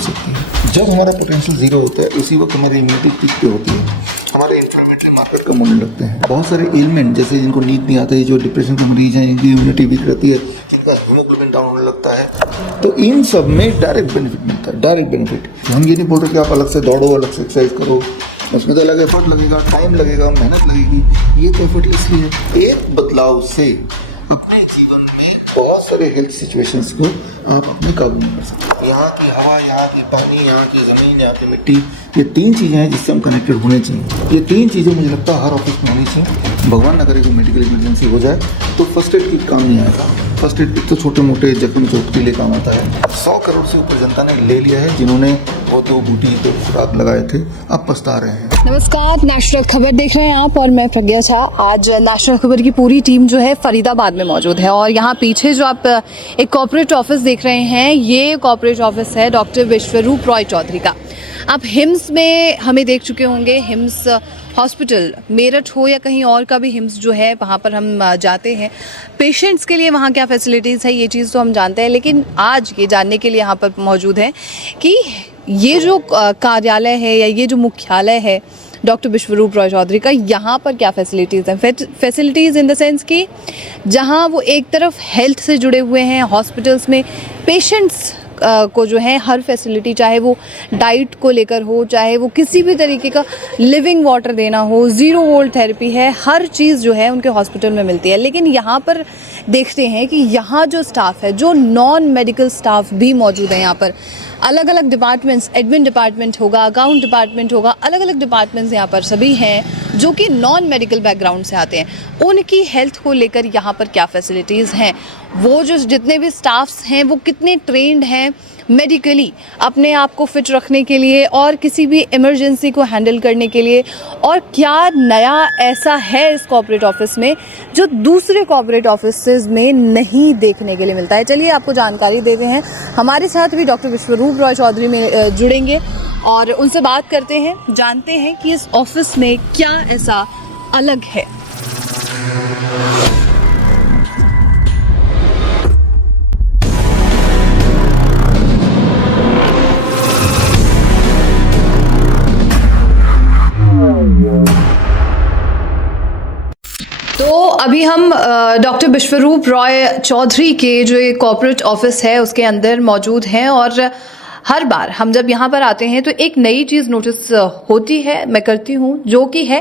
सकती है। जब हमारा पोटेंशियल जीरो होता है उसी वक्त हमारी इम्यूनिटी पीक पे होती है, हमारे इन्फ्लेमेटरी मार्कर कम होने लगते हैं। बहुत सारे एलिमेंट जैसे जिनको नींद नहीं आता है, जो डिप्रेशन के मरीज हैं, जिनकी इम्यूनिटी वीक रहती है, जिनका हीमोग्लोबिन डाउन होने लगता है, तो इन सब में डायरेक्ट बेनिफिट मिलता है। डायरेक्ट बेनिफिट, हम ये नहीं बोल रहे कि आप अलग से दौड़ो, अलग से एक्सरसाइज करो, उसमें तो अलग एफर्ट लगेगा, टाइम लगेगा, मेहनत लगेगी। ये तो एफर्टलेसली है। एक बदलाव से अपने जीवन में बहुत सारे हेल्थ सिचुएशंस को आप अपने काबू में कर सकते हैं। यहाँ की हवा, यहाँ की पानी, यहाँ की ज़मीन, यहाँ की मिट्टी, ये 3 चीज़ें हैं जिससे हम कनेक्टेड होने चाहिए। ये 3 चीज़ें मुझे लगता है हर ऑफिस में होनी चाहिए। भगवान न करे कोई मेडिकल इमरजेंसी हो जाए तो फर्स्ट एड किट काम नहीं आएगा। फर्स्ट एड किट तो छोटे मोटे जख्म चोट के लिए काम आता है। 100 करोड़ से ऊपर जनता ने ले लिया है, जिन्होंने वो 2 बूटी 2 खुराक लगाए थे, अब पछता रहे हैं। नमस्कार, नेशनल खबर देख रहे हैं आप और मैं प्रज्ञा झा। आज नेशनल खबर की पूरी टीम जो है फरीदाबाद में मौजूद है और यहाँ पीछे जो आप एक कॉर्पोरेट ऑफिस देख रहे हैं, ये कॉर्पोरेट ऑफिस है डॉक्टर विश्वरूप रॉय चौधरी का। आप हिम्स में हमें देख चुके होंगे, हिम्स हॉस्पिटल मेरठ हो या कहीं और का भी हिम्स जो है वहाँ पर हम जाते हैं। पेशेंट्स के लिए वहाँ क्या फैसिलिटीज़ है ये चीज़ तो हम जानते हैं, लेकिन आज ये जानने के लिए यहाँ पर मौजूद हैं कि ये जो कार्यालय है या ये जो मुख्यालय है डॉक्टर विश्वरूप रॉय चौधरी का, यहाँ पर क्या फैसिलिटीज़ हैं। फैसिलिटीज़ इन द सेंस कि जहाँ वो एक तरफ हेल्थ से जुड़े हुए हैं, हॉस्पिटल्स में पेशेंट्स को जो है हर फैसिलिटी, चाहे वो डाइट को लेकर हो, चाहे वो किसी भी तरीके का लिविंग वाटर देना हो, 0 वोल्ट थेरेपी है, हर चीज़ जो है उनके हॉस्पिटल में मिलती है। लेकिन यहाँ पर देखते हैं कि यहाँ जो स्टाफ है, जो नॉन मेडिकल स्टाफ भी मौजूद है यहाँ पर, अलग अलग डिपार्टमेंट्स, एडमिन डिपार्टमेंट होगा, अकाउंट डिपार्टमेंट होगा, अलग अलग डिपार्टमेंट्स यहाँ पर सभी हैं जो कि नॉन मेडिकल बैकग्राउंड से आते हैं। उनकी हेल्थ को लेकर यहाँ पर क्या फैसिलिटीज़ हैं, वो जो जितने भी स्टाफ्स हैं वो कितने ट्रेंड हैं मेडिकली अपने आप को फिट रखने के लिए और किसी भी इमरजेंसी को हैंडल करने के लिए, और क्या नया ऐसा है इस कॉर्पोरेट ऑफिस में जो दूसरे कॉर्पोरेट ऑफिसेज में नहीं देखने के लिए मिलता है। चलिए आपको जानकारी देते हैं। हमारे साथ भी डॉक्टर विश्वरूप रॉय चौधरी में जुड़ेंगे और उनसे बात करते हैं, जानते हैं कि इस ऑफिस में क्या ऐसा अलग है। तो अभी हम डॉक्टर विश्वरूप रॉय चौधरी के जो ये कॉर्पोरेट ऑफिस है उसके अंदर मौजूद हैं और हर बार हम जब यहाँ पर आते हैं तो एक नई चीज़ नोटिस होती है, मैं करती हूँ, जो कि है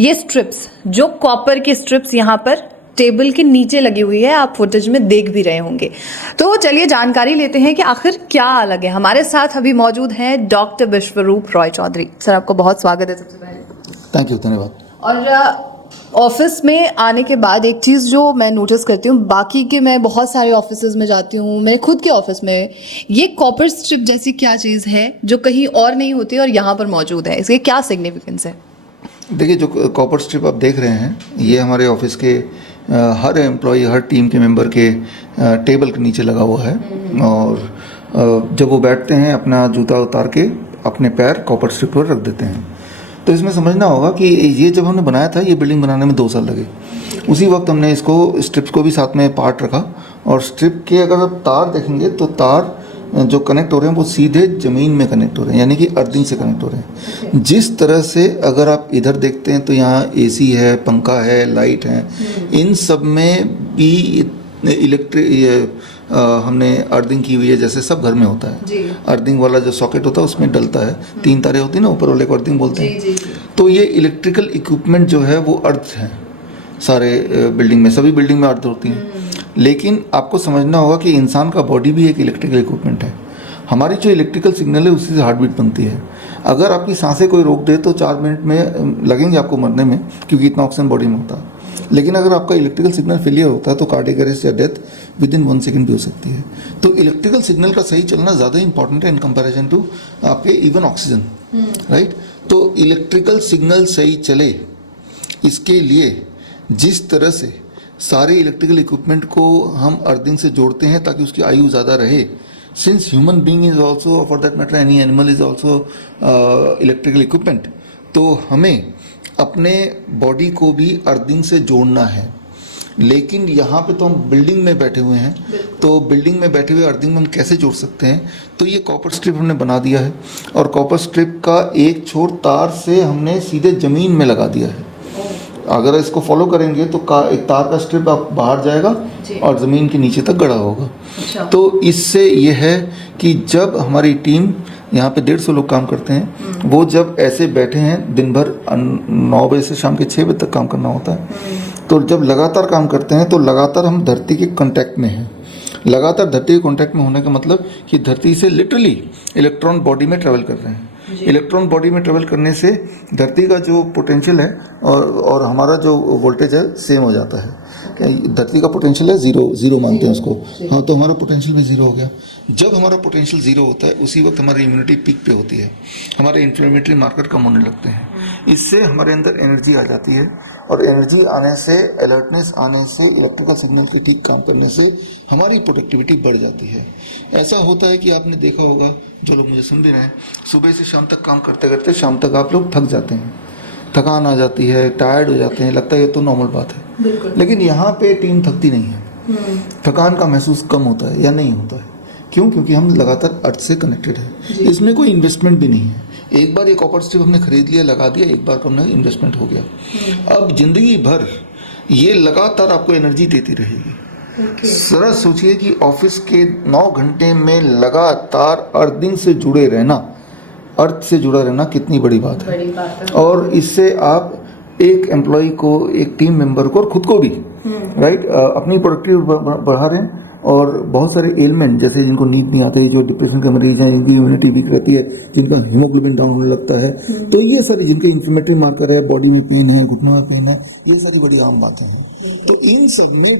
ये स्ट्रिप्स, जो कॉपर की स्ट्रिप्स यहाँ पर टेबल के नीचे लगी हुई है, आप फुटेज में देख भी रहे होंगे। तो चलिए जानकारी लेते हैं कि आखिर क्या अलग है। हमारे साथ अभी मौजूद हैं डॉक्टर विश्वरूप रॉय चौधरी। सर, आपको बहुत स्वागत है सबसे पहले। थैंक यू, धन्यवाद। और ऑफिस में आने के बाद एक चीज़ जो मैं नोटिस करती हूँ, बाकी के मैं बहुत सारे ऑफिसेज में जाती हूँ, मेरे खुद के ऑफिस में, ये कॉपर स्ट्रिप जैसी क्या चीज़ है जो कहीं और नहीं होती और यहाँ पर मौजूद है, इसके क्या सिग्निफिकेंस है? देखिए, जो कॉपर स्ट्रिप आप देख रहे हैं, ये हमारे ऑफिस के हर एम्प्लॉय, हर टीम के मेंबर के टेबल के नीचे लगा हुआ है और जब वो बैठते हैं अपना जूता उतार के अपने पैर कॉपर स्ट्रिप पर रख देते हैं। तो इसमें समझना होगा कि ये जब हमने बनाया था, ये बिल्डिंग बनाने में 2 साल लगे। उसी वक्त हमने इसको स्ट्रिप्स को भी साथ में पार्ट रखा और स्ट्रिप के अगर आप तार देखेंगे तो तार जो कनेक्ट हो रहे हैं वो सीधे ज़मीन में कनेक्ट हो रहे हैं, यानी कि अर्थिंग से कनेक्ट हो रहे हैं। जिस तरह से अगर आप इधर देखते हैं तो यहाँ एसी है, पंखा है, लाइट है, इन सब में भी इलेक्ट्रिक हमने अर्थिंग की हुई है, जैसे सब घर में होता है। अर्थिंग वाला जो सॉकेट होता है उसमें डलता है, 3 तारे होती है ना, ऊपर वाले को अर्थिंग बोलते हैं। तो ये इलेक्ट्रिकल इक्विपमेंट जो है वो अर्थ है सारे बिल्डिंग में, सभी बिल्डिंग में अर्थ होती हैं। लेकिन आपको समझना होगा कि इंसान का बॉडी भी एक इलेक्ट्रिकल इक्विपमेंट है। हमारी जो इलेक्ट्रिकल सिग्नल है उसी से हार्ट बीट बनती है। अगर आपकी सांसें कोई रोक दे तो 4 मिनट में लगेंगे आपको मरने में, क्योंकि इतना ऑक्सीजन बॉडी में होता है। लेकिन अगर आपका इलेक्ट्रिकल सिग्नल फेलियर होता है तो कार्डियक अरेस्ट या डेथ विद इन 1 सेकंड भी हो सकती है। तो इलेक्ट्रिकल सिग्नल का सही चलना ज़्यादा इंपॉर्टेंट है इन कंपैरिजन टू आपके इवन ऑक्सीजन, राइट। तो इलेक्ट्रिकल सिग्नल सही चले, इसके लिए जिस तरह से सारे इलेक्ट्रिकल इक्विपमेंट को हम अर्थिंग से जोड़ते हैं ताकि उसकी आयु ज़्यादा रहे, since human being is also, for that matter any animal is also electrical equipment, तो हमें अपने बॉडी को भी अर्थिंग से जोड़ना है। लेकिन यहाँ पे तो हम बिल्डिंग में बैठे हुए हैं, तो बिल्डिंग में बैठे हुए अर्थिंग में हम कैसे जोड़ सकते हैं? तो ये कॉपर स्ट्रिप हमने बना दिया है और कॉपर स्ट्रिप का एक छोर तार से हमने सीधे ज़मीन में लगा दिया है। अगर इसको फॉलो करेंगे तो एक तार का स्ट्रिप बाहर जाएगा और ज़मीन के नीचे तक गड़ा होगा। अच्छा। तो इससे ये है कि जब हमारी टीम, यहाँ पे 150 लोग काम करते हैं, वो जब ऐसे बैठे हैं दिन भर 9 बजे से शाम के 6 बजे तक काम करना होता है, तो जब लगातार काम करते हैं तो लगातार हम धरती के कांटेक्ट में हैं। लगातार धरती के कांटेक्ट में होने का मतलब कि धरती से लिटरली इलेक्ट्रॉन बॉडी में ट्रेवल कर रहे हैं। इलेक्ट्रॉन बॉडी में ट्रेवल करने से धरती का जो पोटेंशियल है और हमारा जो वोल्टेज है सेम हो जाता है। धरती का पोटेंशियल है ज़ीरो मानते हैं उसको, हाँ, तो हमारा पोटेंशियल भी ज़ीरो हो गया। जब हमारा पोटेंशियल ज़ीरो होता है उसी वक्त हमारी इम्यूनिटी पीक पे होती है, हमारे इन्फ्लेमेटरी मार्कर कम होने लगते हैं। इससे हमारे अंदर एनर्जी आ जाती है और एनर्जी आने से, अलर्टनेस आने से, इलेक्ट्रिकल सिग्नल के ठीक काम करने से हमारी प्रोडक्टिविटी बढ़ जाती है। ऐसा होता है कि आपने देखा होगा, जो लोग मुझे सुन भी रहे हैं, सुबह से शाम तक काम करते करते शाम तक आप लोग थक जाते हैं, थकान आ जाती है, टायर्ड हो जाते हैं, लगता है ये तो नॉर्मल बात है। लेकिन यहाँ पे टीम थकती नहीं है, थकान का महसूस कम होता है या नहीं होता है। क्यों? क्योंकि हम लगातार अर्थ से कनेक्टेड है। इसमें कोई इन्वेस्टमेंट भी नहीं है। एक बार ये कॉपर स्ट्रिप हमने खरीद लिया, लगा दिया, एक बार का हमने इन्वेस्टमेंट हो गया। अब जिंदगी भर ये लगातार आपको एनर्जी देती रहेगी। जरा सोचिए कि ऑफिस के 9 घंटे में लगातार अर्थिंग से जुड़े रहना, अर्थ से जुड़ा रहना कितनी बड़ी बात है। और इससे आप एक एम्प्लॉय को, एक टीम मेंबर को और खुद को भी राइट अपनी प्रोडक्टिविटी बढ़ा रहे हैं। और बहुत सारे एलिमेंट, जैसे जिनको नींद नहीं आती, जो डिप्रेशन के मरीज हैं, जिनकी इम्यूनिटी वीक रहती है, जिनका हीमोग्लोबिन डाउन होने लगता है, तो ये सारी, जिनके इन्फ्लेमेटरी मार्कर है, बॉडी में पेन है, घुटनों में पेन है, ये सारी बड़ी आम बातें हैं। तो इन सब में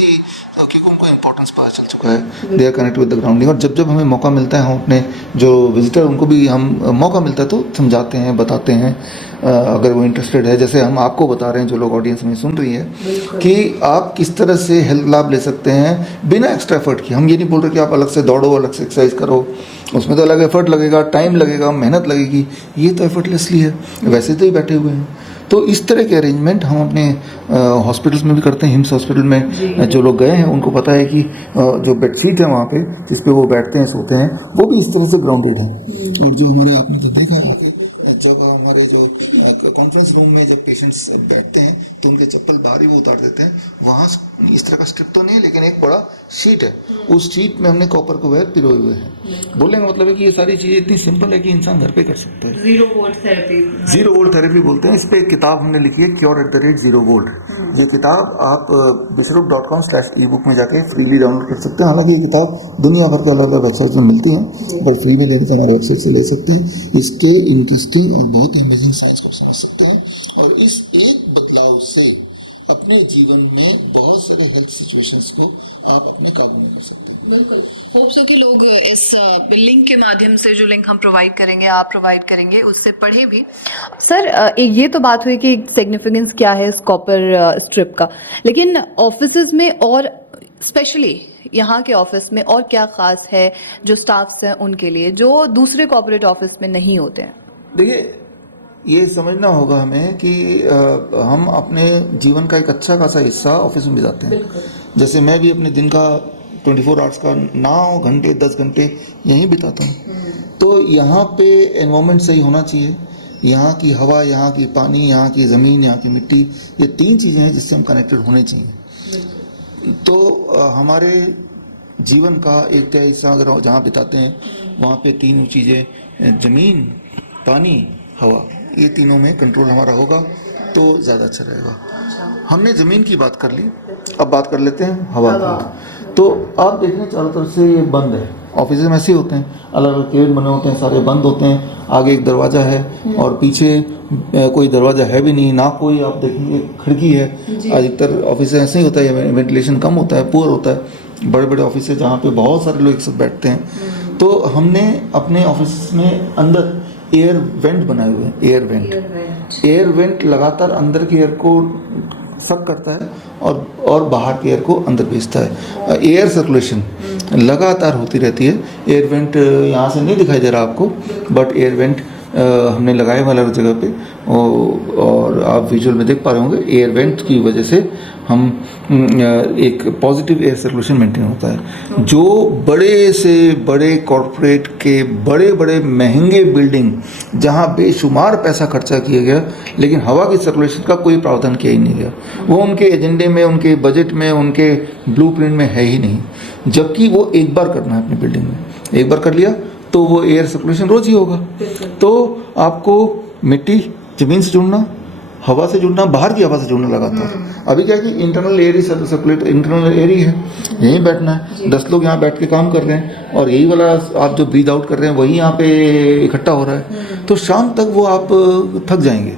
क्योंकि उनको इम्पोर्टेंस पता चल चुका है, they are connect with the grounding. और जब जब हमें मौका मिलता है, हम अपने जो विजिटर, उनको भी हम मौका मिलता है तो समझाते हैं, बताते हैं, अगर वो इंटरेस्टेड है। जैसे हम आपको बता रहे हैं, जो लोग ऑडियंस में सुन रही है, कि आप किस तरह से हेल्थ लाभ ले सकते हैं बिना एक्स्ट्रा एफर्ट किए। हम ये नहीं बोल रहे कि आप अलग से दौड़ो, अलग से एक्सरसाइज करो, उसमें तो अलग एफर्ट लगेगा, टाइम लगेगा, मेहनत लगेगी। ये तो एफर्टलेसली है, वैसे तो ही बैठे हुए हैं। तो इस तरह के अरेंजमेंट हम अपने हॉस्पिटल्स में भी करते हैं। हिम्स हॉस्पिटल में जो लोग गए हैं उनको पता है कि जो बेडशीट है वहाँ पे, जिस पे वो बैठते हैं, सोते हैं, वो भी इस तरह से ग्राउंडेड है। और जो हमारे, आपने तो देखा है कि जब हमारे जो कॉन्फ्रेंस रूम में जब पेशेंट्स बैठते हैं तो उनके चप्पल बाहर ही वो उतार देते हैं। वहाँ इस तरह का स्ट्रिप तो नहीं है, लेकिन एक बड़ा शीट है, उस शीट में हमने कॉपर को वायर पिरोए हुए हैं। बोलने का मतलब है कि ये सारी चीज़ें इतनी सिंपल है कि इंसान घर पे कर सकता है। Zero volt therapy, zero volt therapy बोलते हैं। इस पर एक किताब हमने लिखी है, cure@0 volt। ये किताब आप bishrop.com/ebook में जाके फ्रीली डाउनलोड कर सकते हैं। हालांकि ये किताब दुनिया भर के अलग अलग वेबसाइट में मिलती हैं, पर फ्री में लेने तो हमारे वेबसाइट से ले सकते हैं। इसके इंटरेस्टिंग और बहुत ही अमेजिंग साइंस को समझ सकते हैं, और इस एक बदलाव से अपने जीवन में बहुत सारे हेल्थ सिचुएशंस को आप अपने काबू में कर सकते हैं। बिल्कुल, होप सो कि लोग इस लिंक के माध्यम से, जो लिंक हम प्रोवाइड करेंगे, आप प्रोवाइड करेंगे, उससे पढ़े भी। सर, ये तो बात हुई कि सिग्निफिकेंस क्या है इस कॉपर स्ट्रिप का, लेकिन ऑफिसेज में और स्पेशली यहाँ के ऑफिस में और क्या खास है जो स्टाफ्स हैं उनके लिए, जो दूसरे कॉर्पोरेट ऑफिस में नहीं होते हैं? देखिए, ये समझना होगा हमें कि हम अपने जीवन का एक अच्छा खासा हिस्सा ऑफिस में बिताते हैं। जैसे मैं भी अपने दिन का 24 आवर्स का 9 घंटे 10 घंटे यहीं बिताता हूँ। तो यहाँ पे एनवायरनमेंट सही होना चाहिए। यहाँ की हवा, यहाँ की पानी, यहाँ की ज़मीन, यहाँ की मिट्टी, ये 3 चीज़ें हैं जिससे हम कनेक्टेड होने चाहिए। तो हमारे जीवन का एक तय हिस्सा अगर जहाँ बिताते हैं, वहाँ पे 3 चीज़ें, ज़मीन, पानी, हवा, ये तीनों में कंट्रोल हमारा होगा तो ज़्यादा अच्छा रहेगा। हमने ज़मीन की बात कर ली, अब बात कर लेते हैं हवा की। तो आप देख रहे हैं चारों तरफ से ये बंद है। ऑफिस में ऐसे होते हैं, अलग अलग केबिन बने होते हैं, सारे बंद होते हैं। आगे एक दरवाज़ा है और पीछे कोई दरवाज़ा है भी नहीं, ना कोई आप देखेंगे खिड़की है। अधिकतर ऑफिस ऐसे ही होता है, वेंटिलेशन कम होता है, पुअर होता है। बड़े बड़े ऑफिस है जहाँ पे बहुत सारे लोग एक साथ बैठते हैं। तो हमने अपने ऑफिस में अंदर एयर वेंट बनाए हुए हैं, एयर वेंट लगातार अंदर के एयर को सक करता है और बाहर के एयर को अंदर भेजता है। एयर सर्कुलेशन लगातार होती रहती है। एयर वेंट यहाँ से नहीं दिखाई दे रहा आपको, बट एयर वेंट हमने लगाए वाला जगह पे, और आप विजुअल में देख पा रहे होंगे। एयर वेंट की वजह से हम एक पॉजिटिव एयर सर्कुलेशन मेंटेन होता है। जो बड़े से बड़े कॉरपोरेट के बड़े बड़े महंगे बिल्डिंग जहां बेशुमार पैसा खर्चा किया गया, लेकिन हवा की सर्कुलेशन का कोई प्रावधान किया ही नहीं गया। वो उनके एजेंडे में, उनके बजट में, उनके ब्लूप्रिंट में है ही नहीं। जबकि वो एक बार करना है अपनी बिल्डिंग में, एक बार कर लिया तो वो एयर सर्कुलेशन रोज ही होगा। तो आपको मिट्टी जमीन से जुड़ना, हवा से जुड़ना, बाहर की हवा से जुड़ना लगातार। अभी क्या है कि इंटरनल एयर ही सर्कुलेट, इंटरनल एयर ही है, यहीं बैठना है। 10 लोग यहाँ बैठ के काम कर रहे हैं और यही वाला आप जो ब्रीद आउट कर रहे हैं वही यहाँ पे इकट्ठा हो रहा है। तो शाम तक वो आप थक जाएंगे।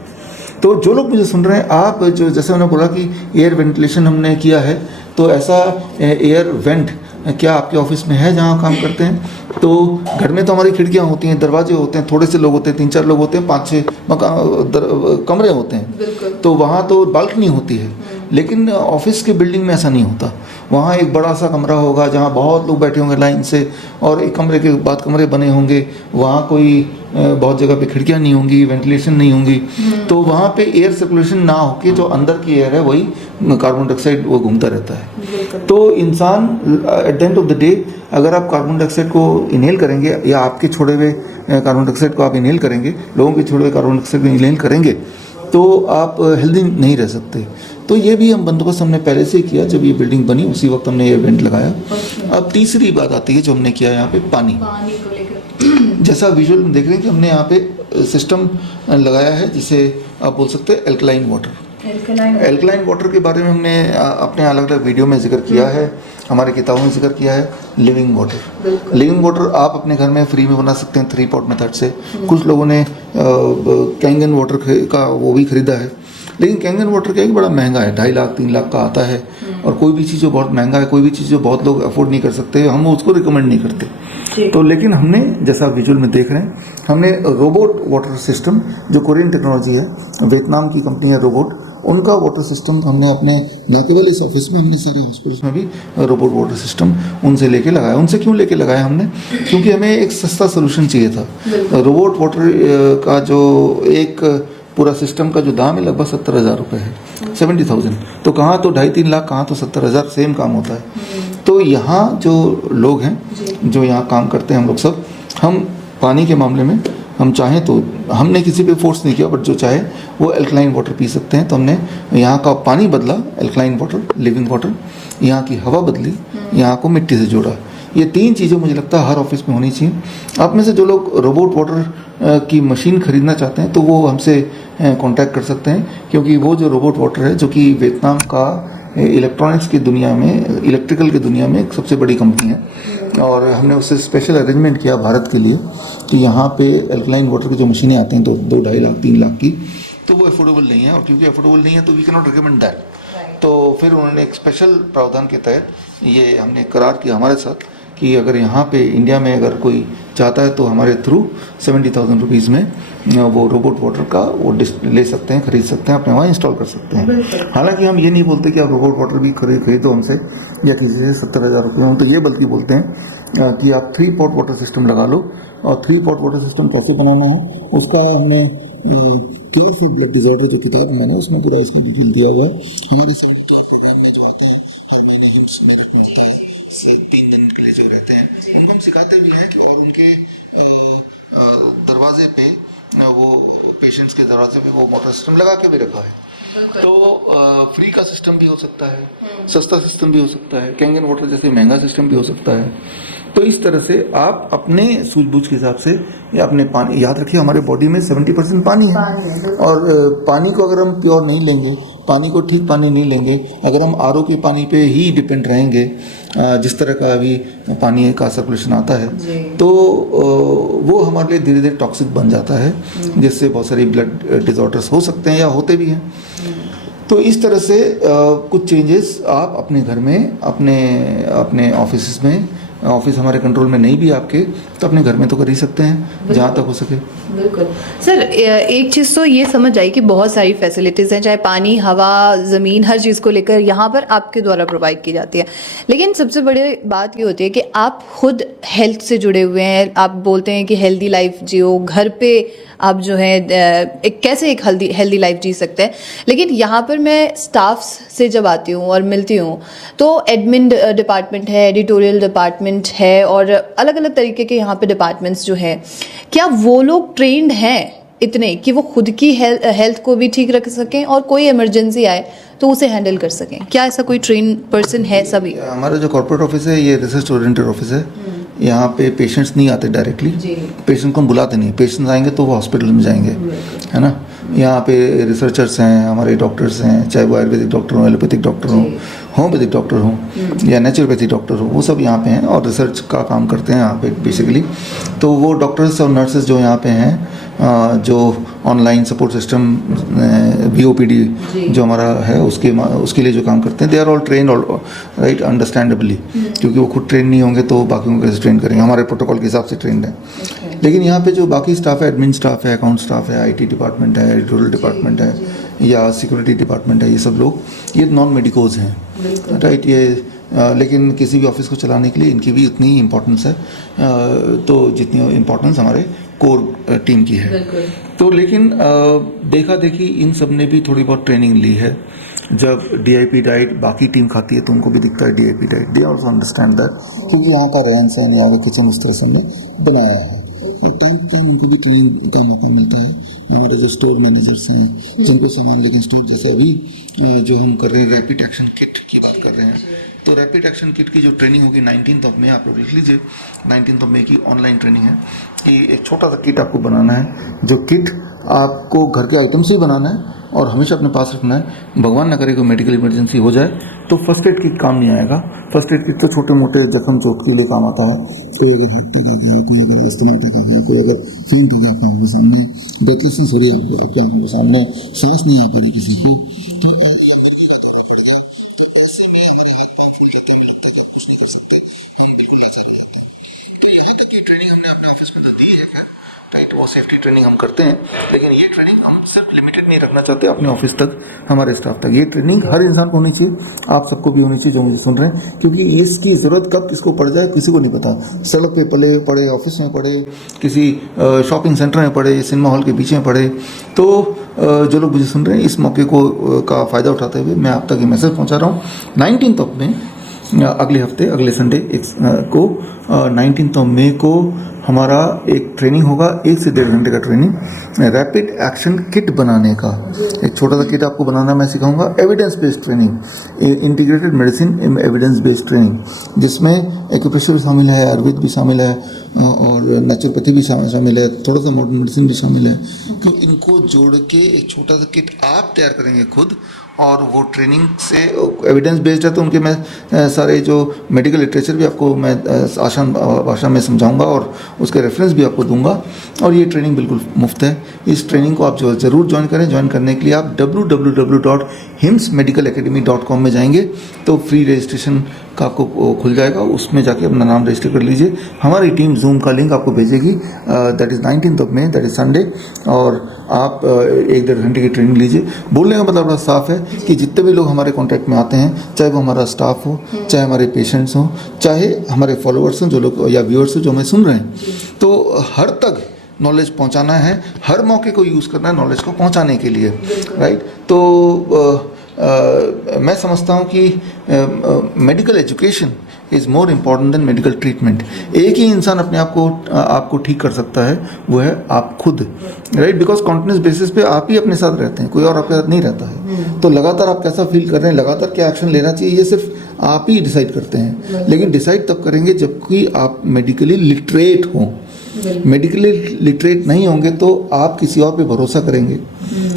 तो जो लोग मुझे सुन रहे हैं, आप जो जैसे मैंने बोला कि एयर वेंटिलेशन हमने किया है, तो ऐसा एयर वेंट क्या आपके ऑफिस में है जहाँ काम करते हैं? तो घर में तो हमारी खिड़कियाँ होती हैं, दरवाजे होते हैं, थोड़े से लोग होते हैं, 3-4 लोग होते हैं, 5-6 कमरे होते हैं, तो वहाँ तो बालकनी होती है। लेकिन ऑफिस के बिल्डिंग में ऐसा नहीं होता। वहाँ एक बड़ा सा कमरा होगा जहाँ बहुत लोग बैठे होंगे लाइन से, और एक कमरे के बाद कमरे बने होंगे। वहाँ कोई बहुत जगह पे खिड़कियाँ नहीं होंगी, वेंटिलेशन नहीं होंगी, तो वहाँ पे एयर सर्कुलेशन ना होके जो अंदर की एयर है वही कार्बन डाइऑक्साइड वो घूमता रहता है। तो इंसान at the end of the day, अगर आप कार्बन डाइऑक्साइड को इनहेल करेंगे या आपके छोड़े हुए कार्बन डाइऑक्साइड को आप इनहेल करेंगे, लोगों के छोड़े हुए कार्बन डाइऑक्साइड को इनहेल करेंगे, तो आप हेल्दी नहीं रह सकते। तो ये भी हम बंदोबस्त हमने पहले से ही किया। जब ये बिल्डिंग बनी उसी वक्त हमने एयर वेंट लगाया। अब तीसरी बात आती है जो हमने किया यहाँ पे, पानी को लेकर। जैसा विजुअल में देख रहे हैं कि हमने यहाँ पे सिस्टम लगाया है जिसे आप बोल सकते हैं एल्कलाइन वाटर। एल्कलाइन वाटर के बारे में हमने अपने अलग अलग वीडियो में जिक्र किया है, हमारे किताबों में जिक्र किया है। लिविंग वाटर, लिविंग वाटर आप अपने घर में फ्री में बना सकते हैं 3 पॉट मेथड से। कुछ लोगों ने कैंगन वाटर का वो भी खरीदा है, लेकिन कैंगन वाटर क्या है कि बड़ा महंगा है, 2.5 लाख 3 लाख का आता है। और कोई भी चीज़ जो बहुत महंगा है, कोई भी चीज़ जो बहुत लोग अफोर्ड नहीं कर सकते, हम उसको रिकमेंड नहीं करते। तो लेकिन हमने, जैसा विजुअल में देख रहे हैं, हमने रोबोट वाटर सिस्टम, जो कोरियन टेक्नोलॉजी है, वियतनाम की कंपनी है रोबोट, उनका वाटर सिस्टम हमने अपने न केवल इस ऑफिस में, हमने सारे हॉस्पिटल्स में भी रोबोट वाटर सिस्टम उनसे लेके लगाया। उनसे क्यों लेके लगाया हमने? क्योंकि हमें एक सस्ता सोल्यूशन चाहिए था। रोबोट वाटर का जो एक पूरा सिस्टम का जो दाम है लगभग 70,000 रुपये है, 70,000। तो कहाँ तो 2.5-3 लाख, कहाँ तो 70,000, सेम काम होता है। तो यहाँ जो लोग हैं, जो यहाँ काम करते हैं, हम लोग सब, हम पानी के मामले में हम चाहें तो, हमने किसी पे फोर्स नहीं किया, बट जो चाहे वो एल्कलाइन वाटर पी सकते हैं। तो हमने यहाँ का पानी बदला एल्कलाइन वाटर, लिविंग वाटर, यहाँ की हवा बदली, यहाँ को मिट्टी से जोड़ा। ये 3 चीज़ें मुझे लगता है हर ऑफिस में होनी चाहिए। आप में से जो लोग रोबोट वाटर की मशीन खरीदना चाहते हैं तो वो हमसे कांटेक्ट कर सकते हैं, क्योंकि वो जो रोबोट वाटर है, जो कि वियतनाम का इलेक्ट्रॉनिक्स की दुनिया में, इलेक्ट्रिकल की दुनिया में एक सबसे बड़ी कंपनी है, और हमने उससे स्पेशल अरेंजमेंट किया भारत के लिए कि यहाँ पे एल्कलाइन वाटर की जो मशीनें आती हैं 2-2.5 लाख 3 लाख की, तो वो अफोर्डेबल नहीं है। और क्योंकि अफोर्डेबल नहीं है तो we can not recommend that. तो फिर उन्होंने एक स्पेशल प्रावधान के तहत ये हमने करार किया हमारे साथ कि अगर यहाँ पे इंडिया में अगर कोई चाहता है तो हमारे थ्रू 70,000 रुपीज़ में वो रोबोट वाटर का वो ले सकते हैं, खरीद सकते हैं, अपने वहाँ इंस्टॉल कर सकते हैं। हालांकि हम ये नहीं बोलते कि आप रोबोट वाटर भी खरीदो हमसे या किसी से 70,000 रुपये, हम तो ये बल्कि बोलते हैं कि आप 3 पॉट वाटर सिस्टम लगा लो। और 3 पॉट वाटर सिस्टम कैसे बनाना है उसका हमने क्योर फॉर ब्लड डिजॉर्डर जो किताब मैंने, उसमें पूरा इसमें डिटेल दिया हुआ है। हमारे सभी प्रोग्राम में जो आते हैं, हर महीने मेरिट मिलता है, 3 दिन के लिए जो रहते हैं, उनको हम सिखाते भी हैं कि, और उनके दरवाजे पे वो पेशेंट्स के दरवाजे पे वो वाटर सिस्टम लगा के भी रखा है। तो फ्री का सिस्टम भी हो सकता है, सस्ता सिस्टम भी हो सकता है, कैंगन वाटर जैसे महंगा सिस्टम भी हो सकता है। तो इस तरह से आप अपने सूझबूझ के हिसाब से, या अपने पानी, याद रखिए हमारे बॉडी में 70% पानी है, और पानी को अगर हम प्योर नहीं लेंगे, पानी को ठीक पानी नहीं लेंगे, अगर हम आरओ के पानी पे ही डिपेंड रहेंगे, जिस तरह का अभी पानी का सर्कुलेशन आता है, तो वो हमारे लिए धीरे धीरे टॉक्सिक बन जाता है, जिससे बहुत सारी ब्लड डिसऑर्डर्स हो सकते हैं या होते भी हैं। तो इस तरह से कुछ चेंजेस आप अपने घर में, अपने ऑफिस में ऑफिस हमारे कंट्रोल में नहीं भी आपके, तो अपने घर में तो कर ही सकते हैं जहाँ तक हो सके। बिल्कुल सर, एक चीज़ तो ये समझ आई कि बहुत सारी फैसिलिटीज़ हैं, चाहे पानी, हवा, ज़मीन, हर चीज़ को लेकर यहाँ पर आपके द्वारा प्रोवाइड की जाती है। लेकिन सबसे बड़ी बात ये होती है कि आप खुद हेल्थ से जुड़े हुए हैं, आप बोलते हैं कि हेल्दी लाइफ जियो, घर पे आप जो है कैसे एक हेल्दी लाइफ जी सकते हैं। लेकिन यहाँ पर मैं स्टाफ्स से जब आती हूँ और मिलती हूँ तो एडमिन डिपार्टमेंट है, एडिटोरियल डिपार्टमेंट है और अलग अलग तरीके के यहाँ पे डिपार्टमेंट्स जो हैं, क्या वो लोग ट्रेंड हैं इतने कि वो खुद की हेल्थ को भी ठीक रख सकें और कोई इमरजेंसी आए तो उसे हैंडल कर सकें? क्या ऐसा कोई ट्रेन पर्सन है? सभी हमारा जो कॉर्पोरेट ऑफिस है ये रिसर्च ओरिएंटेड ऑफिस है। यहाँ पे पेशेंट्स नहीं आते डायरेक्टली, पेशेंट को हम बुलाते नहीं, पेशेंट्स आएंगे तो वो हॉस्पिटल में जाएंगे, है ना। यहाँ पे रिसर्चर्स हैं, हमारे डॉक्टर्स हैं, चाहे वो आयुर्वेदिक डॉक्टर हो, एलोपैथिक डॉक्टर हो, होम्योपैथिक डॉक्टर हो या नेचुरोपैथिक डॉक्टर हो, वो सब यहाँ पे हैं और रिसर्च का काम करते हैं यहाँ पे बेसिकली। तो वो डॉक्टर्स और नर्सेज जो यहाँ पे हैं, जो ऑनलाइन सपोर्ट सिस्टम VOPD जो हमारा है उसके लिए जो काम करते हैं, they are all train right, understandably, क्योंकि वो खुद ट्रेन नहीं होंगे तो बाकियों को कैसे ट्रेन करेंगे, हमारे प्रोटोकॉल के हिसाब से ट्रेंड है। लेकिन यहाँ पे जो बाकी स्टाफ है, एडमिन स्टाफ है, अकाउंट स्टाफ है, IT डिपार्टमेंट है, एडिटोरियल डिपार्टमेंट है या सिक्योरिटी डिपार्टमेंट है, ये सब लोग ये नॉन मेडिकोज हैं, राइट। ये लेकिन किसी भी ऑफिस को चलाने के लिए इनकी भी उतनी ही इम्पोर्टेंस है, तो जितनी इम्पोर्टेंस हमारे कोर टीम की है। तो लेकिन देखा देखी इन सब ने भी थोड़ी बहुत ट्रेनिंग ली है। जब DIP डाइट बाकी टीम खाती है तो उनको भी दिखता है DIP diet, they also understand that, क्योंकि यहाँ का रहन सहन यहाँ का किचन स्टेशन में बनाया है, तो टाइम टू टाइम उनको भी ट्रेनिंग का मौका मिलता है। हमारे जो स्टोर मैनेजर्स हैं जिनको सामान, लेकिन स्टोर जैसे अभी जो हम कर रहे हैं रैपिड एक्शन किट की बात कर रहे हैं, तो रैपिड एक्शन किट की जो ट्रेनिंग होगी 19 मई, आप लोग लिख लीजिए, 19 मई की ऑनलाइन ट्रेनिंग है कि एक छोटा सा किट आपको बनाना है, जो किट आपको घर के आइटम से ही बनाना है और हमेशा अपने पास रखना है। भगवान ना करे कोई मेडिकल इमरजेंसी हो जाए तो फर्स्ट एड किट काम नहीं आएगा। फर्स्ट एड किट तो छोटे मोटे जख्म चोट के लिए काम आता है, कोई अगर हैप्टिक हो गया, कोई अगर एस्टिमेटिक हो गया, कोई अगर फेंट हो गया आपके सामने, बेतुसी सॉरी आपके सामने सांस नहीं आ पा रही किसी को, तो ऐसे में हमारे हाथ पाँव फूल जाते हैं, लगता है कुछ नहीं कर सकते, हम बिल्कुल लाचार हो जाते हैं। तो यहाँ तक की ट्रेनिंग हमने अपने ऑफिस में दी है, राइट, वो सेफ्टी ट्रेनिंग हम करते हैं। लेकिन ये ट्रेनिंग हम सिर्फ लिमिटेड नहीं रखना चाहते अपने ऑफिस तक, हमारे स्टाफ तक। ये ट्रेनिंग हर इंसान को होनी चाहिए, आप सबको भी होनी चाहिए जो मुझे सुन रहे हैं, क्योंकि इसकी ज़रूरत कब किसको पड़ जाए किसी को नहीं पता। सड़क पे पड़े, ऑफिस में पड़े, किसी शॉपिंग सेंटर में पड़े, सिनेमा हॉल के बीच में पड़े, तो जो लोग मुझे सुन रहे हैं इस मौके को का फ़ायदा उठाते हुए मैं आप तक ये मैसेज पहुँचा रहा हूँ। 19 में अगले हफ्ते, अगले संडे को 19 मई को हमारा एक ट्रेनिंग होगा, 1 से 1.5 घंटे का ट्रेनिंग, रैपिड एक्शन किट बनाने का। एक छोटा सा किट आपको बनाना मैं सिखाऊंगा। Evidence based training, integrated medicine evidence based training, जिसमें एक्यूप्रेशर भी शामिल है, आयुर्वेद भी शामिल है और नेचुरोपैथी भी शामिल है, थोड़ा सा मॉडर्न मेडिसिन भी शामिल है। तो इनको जोड़ के एक छोटा सा किट आप तैयार करेंगे खुद, और वो ट्रेनिंग से एविडेंस बेस्ड है, तो उनके मैं सारे जो मेडिकल लिटरेचर भी आपको मैं आसान भाषा में समझाऊंगा और उसके रेफरेंस भी आपको दूंगा। और ये ट्रेनिंग बिल्कुल मुफ्त है। इस ट्रेनिंग को आप जो ज़रूर ज्वाइन करें। ज्वाइन करने के लिए आप www.himsmedicalacademy.com में जाएंगे तो फ्री रजिस्ट्रेशन का आपको खुल जाएगा, उसमें जाके अपना नाम रजिस्टर कर लीजिए। हमारी टीम जूम का लिंक आपको भेजेगी, that is 19 May, that is Sunday, और आप 1-1.5 घंटे की ट्रेनिंग लीजिए। बोलने का मतलब बड़ा साफ है कि जितने भी लोग हमारे कॉन्टैक्ट में आते हैं, चाहे वो हमारा स्टाफ हो, चाहे हमारे पेशेंट्स हों, चाहे हमारे फॉलोअर्स हों, जो लोग या व्यूअर्स हो जो हमें सुन रहे हैं, तो हर तक नॉलेज पहुंचाना है, हर मौके को यूज़ करना है नॉलेज को पहुंचाने के लिए, राइट। तो मैं समझता हूं कि medical education is more important than medical treatment. एक ही इंसान अपने आप को आपको ठीक कर सकता है, वो है आप खुद, राइट, बिकॉज कॉन्टिन्यूस बेसिस पे आप ही अपने साथ रहते हैं, कोई और आपके साथ नहीं रहता है। तो लगातार आप कैसा फील कर रहे हैं, लगातार क्या एक्शन लेना चाहिए, ये सिर्फ आप ही डिसाइड करते हैं। लेकिन डिसाइड तब करेंगे जबकि आप मेडिकली लिटरेट हों। मेडिकली लिटरेट नहीं होंगे तो आप किसी और पे भरोसा करेंगे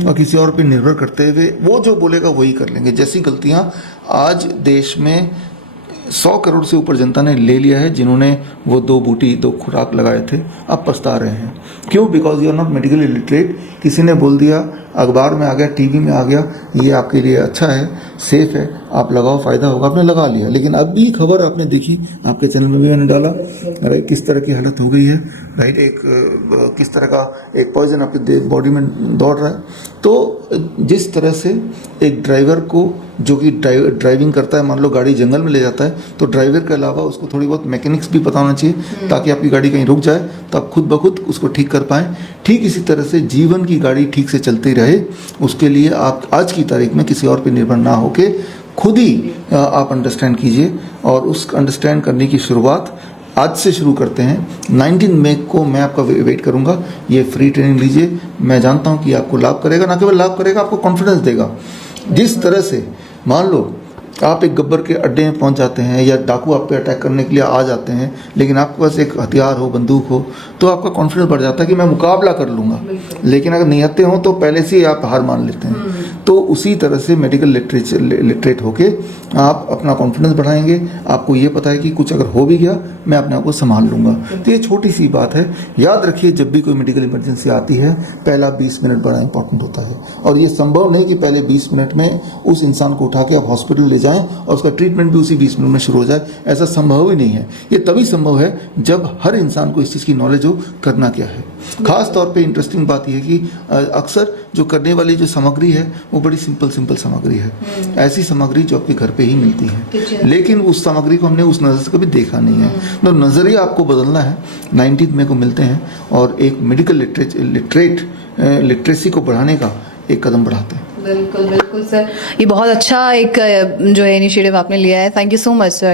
और किसी और पे निर्भर करते हुए वो जो बोलेगा वही कर लेंगे। जैसी गलतियां आज देश में 100 करोड़ से ऊपर जनता ने ले लिया है, जिन्होंने वो 2 बूटी 2 खुराक लगाए थे, अब पछता रहे हैं। क्यों? Because you are not medically literate. किसी ने बोल दिया, अखबार में आ गया, टीवी में आ गया, ये आपके लिए अच्छा है, सेफ है, आप लगाओ, फ़ायदा होगा। आपने लगा लिया, लेकिन अभी खबर आपने देखी, आपके चैनल में भी मैंने डाला, राइट, किस तरह की हालत हो गई है, राइट। एक किस तरह का एक पॉइजन आपके बॉडी में दौड़ रहा है। तो जिस तरह से एक ड्राइवर को जो कि ड्राइविंग करता है, मान लो गाड़ी जंगल में ले जाता है, तो ड्राइवर के अलावा उसको थोड़ी बहुत मैकेनिक्स भी पता होना चाहिए, ताकि आपकी गाड़ी कहीं रुक जाए तो आप खुद ब खुद उसको ठीक कर पाएँ। ठीक इसी तरह से जीवन की गाड़ी ठीक से चलती रहे, उसके लिए आप आज की तारीख में किसी और पर निर्भर ना होके खुद ही आप अंडरस्टैंड कीजिए, और उस अंडरस्टैंड करने की शुरुआत आज से शुरू करते हैं। 19 मई को मैं आपका वेट करूंगा। ये फ्री ट्रेनिंग लीजिए, मैं जानता हूं कि आपको लाभ करेगा, ना केवल लाभ करेगा, आपको कॉन्फिडेंस देगा। जिस तरह से मान लो आप एक गब्बर के अड्डे में पहुंच जाते हैं, या डाकू आप पे अटैक करने के लिए आ जाते हैं, लेकिन आपके पास एक हथियार हो, बंदूक हो, तो आपका कॉन्फिडेंस बढ़ जाता है कि मैं मुकाबला कर लूँगा। लेकिन अगर नियतें हों तो पहले से ही आप हार मान लेते हैं। तो उसी तरह से मेडिकल लिटरेट होके आप अपना कॉन्फिडेंस बढ़ाएंगे। आपको ये पता है कि कुछ अगर हो भी गया, मैं अपने आप को संभाल लूँगा। तो ये छोटी सी बात है। याद रखिए, जब भी कोई मेडिकल इमरजेंसी आती है, पहला 20 मिनट बड़ा इंपॉर्टेंट होता है। और ये संभव नहीं कि पहले 20 मिनट में उस इंसान को उठा के आप हॉस्पिटल ले जाएं और उसका ट्रीटमेंट भी उसी 20 मिनट में शुरू हो जाए। ऐसा संभव ही नहीं है। ये तभी संभव है जब हर इंसान को इस चीज़ की नॉलेज हो, करना क्या है। खास तौर पे इंटरेस्टिंग बात यह है कि अक्सर जो करने वाली जो सामग्री है, वो बड़ी सिंपल सामग्री है। ऐसी सामग्री जो आपके घर पे ही मिलती है, लेकिन उस सामग्री को हमने उस नज़र से कभी देखा नहीं है। तो नज़रिया आपको बदलना है। 19 मई को मिलते हैं और एक मेडिकल लिटरेसी को बढ़ाने का एक कदम बढ़ाते हैं। बिल्कुल बिल्कुल सर, ये बहुत अच्छा एक जो है इनिशिएटिव आपने लिया है। Thank you so much sir.